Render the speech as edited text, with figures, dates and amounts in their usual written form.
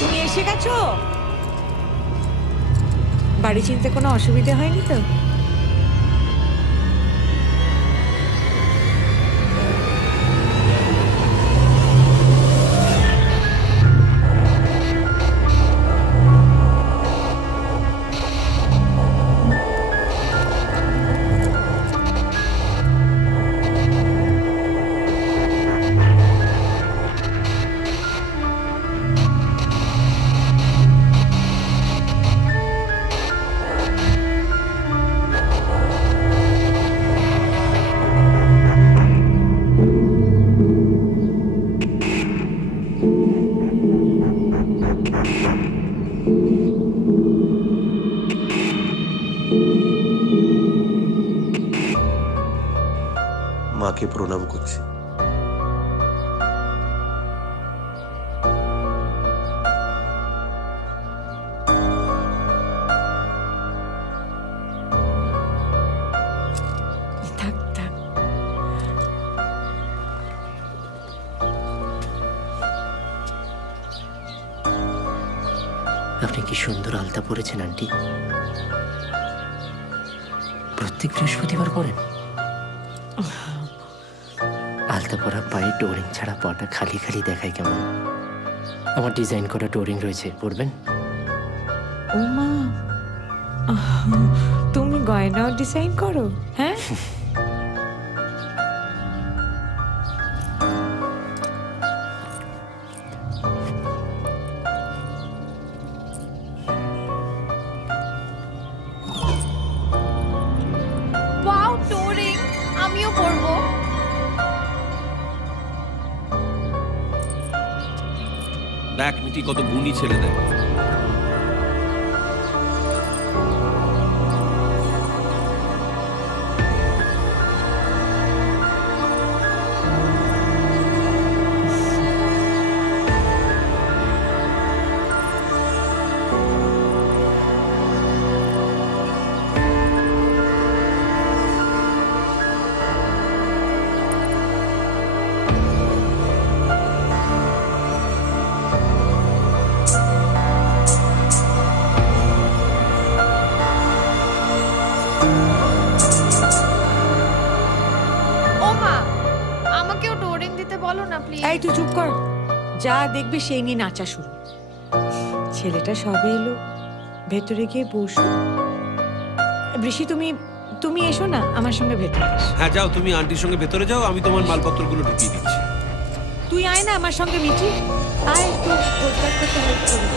তুমি এসে গেছো? বাড়ি চিনতে কোনো অসুবিধা হয়নি তো? মাকে প্রণাম করছি। থাক থাক। আপনি কি সুন্দর আলতা পরেছেন আন্টি। প্রত্যেক বৃহস্পতিবার পরেন? আলতা পরা পায়ে টোরিং ছাড়া পাটা খালি খালি দেখায় কেমন। আমার ডিজাইন করা টোরিং রয়েছে, পরবেন? ও মা, তুমি গয়নাও ডিজাইন করো? হ্যাঁ, ওয়াও টোরিং, আমিও পরবো। দেখ মিটি কত গুণী ছেলে দেখ। ও মা, আমাকেও টোরিং দিতে বলো না প্লিজ। এই তুই চুপ কর। যা দেখবি সেই নিয়ে নাচা শুরু। ছেলেটা সবে এলো, ভেতরে গিয়ে বসো। বৃষি, তুমি এসো না আমার সঙ্গে ভেতরে। হ্যাঁ যাও, তুমি আন্টির সঙ্গে ভেতরে যাও, আমি তোমার মালপত্রগুলো ঢুকিয়ে দিচ্ছি। তুই আয় না আমার সঙ্গে মিঠি, আয়, একটু গোছগাছ করতে হেল্প করবি।